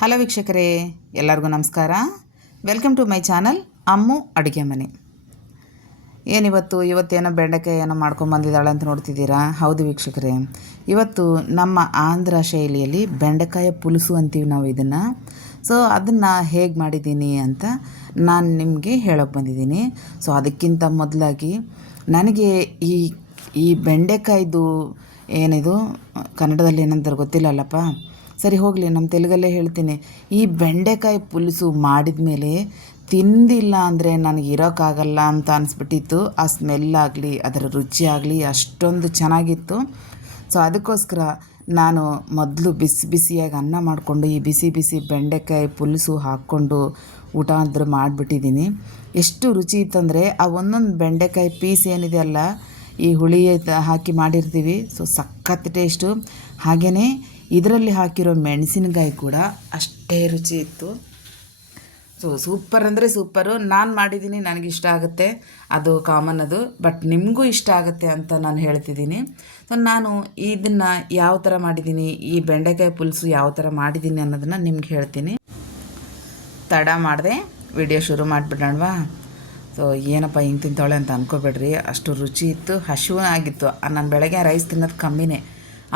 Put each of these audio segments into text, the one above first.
Hello ವೀಕ್ಷಕರೇ, ಎಲ್ಲರಿಗೂ ನಮಸ್ಕಾರ. ವೆಲ್ಕಮ್ ಟು ಮೈ ಚಾನಲ್ ಅಮ್ಮು ಅಡುಗೆ ಮನೆ. ಇವತ್ತೇನೋ ಬೆಂಡೆಕಾಯಿ ಏನೋ ಮಾಡ್ಕೊಂಬಂದಿದ್ದಾಳೆ ಅಂತ ನೋಡ್ತಿದ್ದೀರಾ? ಹೌದು ವೀಕ್ಷಕರೇ, ಇವತ್ತು ನಮ್ಮ ಆಂಧ್ರ ಶೈಲಿಯಲ್ಲಿ ಬೆಂಡೆಕಾಯಿ ಪುಲುಸು ಅಂತೀವಿ ನಾವು ಇದನ್ನು. ಸೊ ಅದನ್ನು ಹೇಗೆ ಮಾಡಿದ್ದೀನಿ ಅಂತ ನಾನು ನಿಮಗೆ ಹೇಳೋಕ್ಕೆ ಬಂದಿದ್ದೀನಿ. ಸೊ ಅದಕ್ಕಿಂತ ಮೊದಲಾಗಿ ನನಗೆ ಈ ಬೆಂಡೆಕಾಯ್ದು ಏನಿದು ಕನ್ನಡದಲ್ಲಿ ಏನಂತಾರೆ ಗೊತ್ತಿಲ್ಲಲ್ಲಪ್ಪ, ಸರಿ ಹೋಗಲಿ, ನಮ್ಮ ತೆಲುಗಲ್ಲೇ ಹೇಳ್ತೀನಿ. ಈ ಬೆಂಡೆಕಾಯಿ ಪುಲುಸು ಮಾಡಿದ ಮೇಲೆ ತಿಂದಿಲ್ಲ ಅಂದರೆ ನನಗೆ ಇರೋಕ್ಕಾಗಲ್ಲ ಅಂತ ಅನಿಸ್ಬಿಟ್ಟಿತ್ತು. ಆ ಸ್ಮೆಲ್ಲಾಗಲಿ ಅದರ ರುಚಿ ಆಗಲಿ ಅಷ್ಟೊಂದು ಚೆನ್ನಾಗಿತ್ತು. ಸೊ ಅದಕ್ಕೋಸ್ಕರ ನಾನು ಮೊದಲು ಬಿಸಿಯಾಗಿ ಅನ್ನ ಮಾಡಿಕೊಂಡು ಈ ಬಿಸಿ ಬೆಂಡೆಕಾಯಿ ಪುಲುಸು ಹಾಕ್ಕೊಂಡು ಊಟ ಆದರೂ ಮಾಡಿಬಿಟ್ಟಿದ್ದೀನಿ. ಎಷ್ಟು ರುಚಿ ಇತ್ತಂದರೆ ಆ ಒಂದೊಂದು ಬೆಂಡೆಕಾಯಿ ಪೀಸ್ ಏನಿದೆ ಅಲ್ಲ, ಈ ಹುಳಿ ಹಾಕಿ ಮಾಡಿರ್ತೀವಿ, ಸೊ ಸಖತ್ ಟೇಸ್ಟು. ಹಾಗೆಯೇ ಇದರಲ್ಲಿ ಹಾಕಿರೋ ಮೆಣಸಿನಕಾಯಿ ಕೂಡ ಅಷ್ಟೇ ರುಚಿ ಇತ್ತು. ಸೊ ಸೂಪರ್ ಅಂದರೆ ಸೂಪರು. ನಾನು ಮಾಡಿದ್ದೀನಿ, ನನಗಿಷ್ಟ ಆಗುತ್ತೆ, ಅದು ಕಾಮನ್ ಅದು. ಬಟ್ ನಿಮಗೂ ಇಷ್ಟ ಆಗುತ್ತೆ ಅಂತ ನಾನು ಹೇಳ್ತಿದ್ದೀನಿ. ಸೊ ನಾನು ಇದನ್ನು ಯಾವ ಥರ ಮಾಡಿದ್ದೀನಿ, ಈ ಬೆಂಡೆಕಾಯಿ ಪುಲುಸು ಯಾವ ಥರ ಮಾಡಿದ್ದೀನಿ ಅನ್ನೋದನ್ನು ನಿಮ್ಗೆ ಹೇಳ್ತೀನಿ. ತಡ ಮಾಡಿದೆ, ವಿಡಿಯೋ ಶುರು ಮಾಡಿಬಿಡೋಣವಾ? ಸೊ ಏನಪ್ಪ ಹಿಂಗೆ ತಿಂತಾಳೆ ಅಂತ ಅಂದ್ಕೋಬೇಡ್ರಿ, ಅಷ್ಟು ರುಚಿ ಇತ್ತು, ಹಸಿವು ಆಗಿತ್ತು. ನಾನು ಬೆಳಗ್ಗೆ ರೈಸ್ ತಿನ್ನೋದು ಕಮ್ಮಿನೇ,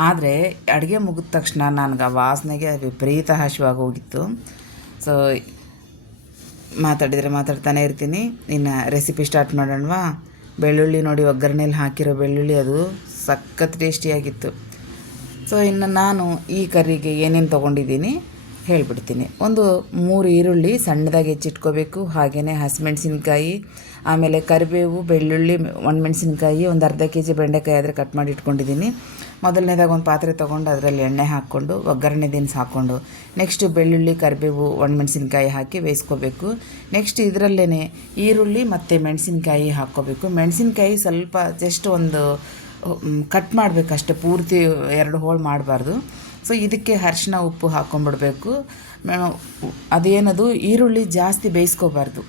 ಆದರೆ ಅಡುಗೆ ಮುಗಿದ ತಕ್ಷಣ ನನಗೆ ಆ ವಾಸನೆಗೆ ವಿಪರೀತ ಹಸಿವಾಗಿ ಹೋಗಿತ್ತು. ಸೊ ಮಾತಾಡ್ತಾನೆ ಇರ್ತೀನಿ. ಇನ್ನು ರೆಸಿಪಿ ಸ್ಟಾರ್ಟ್ ಮಾಡೋಣವಾ? ಬೆಳ್ಳುಳ್ಳಿ ನೋಡಿ, ಒಗ್ಗರಣೆಯಲ್ಲಿ ಹಾಕಿರೋ ಬೆಳ್ಳುಳ್ಳಿ ಅದು ಸಖತ್ ಟೇಸ್ಟಿಯಾಗಿತ್ತು. ಸೊ ಇನ್ನು ನಾನು ಈ ಕರಿಗೆ ಏನೇನು ತೊಗೊಂಡಿದ್ದೀನಿ ಹೇಳಿಬಿಡ್ತೀನಿ. ಒಂದು 3 ಈರುಳ್ಳಿ ಸಣ್ಣದಾಗಿ ಹೆಚ್ಚಿಟ್ಕೋಬೇಕು. ಹಾಗೆಯೇ ಹಸಿಮೆಣ್ಸಿನ್ಕಾಯಿ, ಆಮೇಲೆ ಕರಿಬೇವು, ಬೆಳ್ಳುಳ್ಳಿ, ಒಣಮೆಣ್ಸಿನ್ಕಾಯಿ, ಒಂದು ಅರ್ಧ kg ಬೆಂಡೆಕಾಯಿ ಆದರೆ ಕಟ್ ಮಾಡಿ ಇಟ್ಕೊಂಡಿದ್ದೀನಿ. ಮೊದಲನೇದಾಗಿ ಒಂದು ಪಾತ್ರೆ ತೊಗೊಂಡು ಅದರಲ್ಲಿ ಎಣ್ಣೆ ಹಾಕ್ಕೊಂಡು ಒಗ್ಗರಣೆ ದಿನಸಿ ಹಾಕ್ಕೊಂಡು ನೆಕ್ಸ್ಟು ಬೆಳ್ಳುಳ್ಳಿ, ಕರಿಬೇವು, ಒಣಮೆಣ್ಸಿನ್ಕಾಯಿ ಹಾಕಿ ಬೇಯಿಸ್ಕೋಬೇಕು. ನೆಕ್ಸ್ಟ್ ಇದರಲ್ಲೇ ಈರುಳ್ಳಿ ಮತ್ತು ಮೆಣಸಿನ್ಕಾಯಿ ಹಾಕ್ಕೋಬೇಕು. ಮೆಣಸಿನ್ಕಾಯಿ ಸ್ವಲ್ಪ ಜಸ್ಟ್ ಒಂದು ಕಟ್ ಮಾಡಬೇಕಷ್ಟೆ, ಪೂರ್ತಿ 2 ಹೋಳು ಮಾಡಬಾರ್ದು. ಸೊ ಇದಕ್ಕೆ ಅರಿಶಿನ, ಉಪ್ಪು ಹಾಕ್ಕೊಂಬಿಡ್ಬೇಕು. ಅದೇನದು ಈರುಳ್ಳಿ ಜಾಸ್ತಿ ಬೇಯಿಸ್ಕೋಬಾರ್ದು.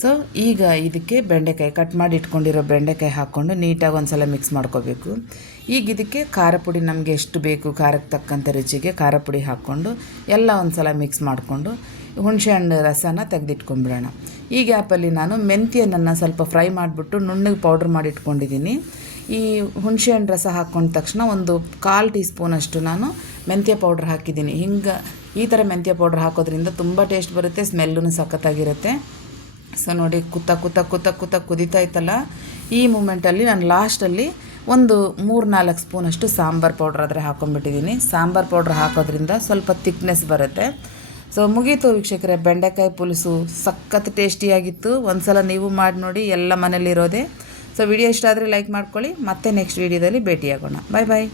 ಸೊ ಈಗ ಇದಕ್ಕೆ ಬೆಂಡೆಕಾಯಿ ಕಟ್ ಮಾಡಿ ಇಟ್ಕೊಂಡಿರೋ ಬೆಂಡೆಕಾಯಿ ಹಾಕ್ಕೊಂಡು ನೀಟಾಗಿ ಒಂದು ಸಲ ಮಿಕ್ಸ್ ಮಾಡ್ಕೋಬೇಕು. ಈಗ ಇದಕ್ಕೆ ಖಾರ ಪುಡಿ ನಮಗೆ ಎಷ್ಟು ಬೇಕು ಖಾರಕ್ಕೆ ತಕ್ಕಂಥ ರುಚಿಗೆ ಖಾರ ಪುಡಿ ಹಾಕ್ಕೊಂಡು ಎಲ್ಲ ಒಂದು ಸಲ ಮಿಕ್ಸ್ ಮಾಡಿಕೊಂಡು ಹುಣಸೆಹಣ್ಣು ರಸನ ತೆಗೆದಿಟ್ಕೊಂಡ್ಬಿಡೋಣ. ಈ ಗ್ಯಾಪಲ್ಲಿ ನಾನು ಮೆಂತ್ಯನನ್ನು ಸ್ವಲ್ಪ ಫ್ರೈ ಮಾಡಿಬಿಟ್ಟು ನುಣ್ಣಗೆ ಪೌಡ್ರ್ ಮಾಡಿ ಇಟ್ಕೊಂಡಿದ್ದೀನಿ. ಈ ಹುಣಸೆಹಣ್ಣು ರಸ ಹಾಕ್ಕೊಂಡ ತಕ್ಷಣ ಒಂದು 1/4 ಟೀ ಸ್ಪೂನಷ್ಟು ನಾನು ಮೆಂತ್ಯ ಪೌಡ್ರ್ ಹಾಕಿದ್ದೀನಿ. ಈ ಥರ ಮೆಂತ್ಯ ಪೌಡ್ರ್ ಹಾಕೋದ್ರಿಂದ ತುಂಬ ಟೇಸ್ಟ್ ಬರುತ್ತೆ, ಸ್ಮೆಲ್ಲೂ ಸಖತ್ತಾಗಿರುತ್ತೆ. ಸೊ ನೋಡಿ, ಕುತ್ತ ಕುದೀತಾ ಇತ್ತಲ್ಲ, ಈ ಮೂಮೆಂಟಲ್ಲಿ ನಾನು ಲಾಸ್ಟಲ್ಲಿ ಒಂದು 3-4 ಸ್ಪೂನಷ್ಟು ಸಾಂಬಾರು ಪೌಡ್ರ್ ಆದರೆ ಹಾಕ್ಕೊಂಡ್ಬಿಟ್ಟಿದ್ದೀನಿ. ಸಾಂಬಾರು ಪೌಡ್ರ್ ಹಾಕೋದ್ರಿಂದ ಸ್ವಲ್ಪ ತಿಕ್ನೆಸ್ ಬರುತ್ತೆ. ಸೊ ಮುಗೀತು ವೀಕ್ಷಕರೇ, ಬೆಂಡೆಕಾಯಿ ಪುಲುಸು ಸಖತ್ ಟೇಸ್ಟಿಯಾಗಿತ್ತು. ಒಂದು ಸಲ ನೀವು ಮಾಡಿ ನೋಡಿ, ಎಲ್ಲ ಮನೇಲಿರೋದೆ. ಸೊ ವಿಡಿಯೋ ಇಷ್ಟ ಆದರೆ ಲೈಕ್ ಮಾಡ್ಕೊಳ್ಳಿ. ಮತ್ತೆ ನೆಕ್ಸ್ಟ್ ವಿಡಿಯೋದಲ್ಲಿ ಭೇಟಿಯಾಗೋಣ. ಬಾಯ್.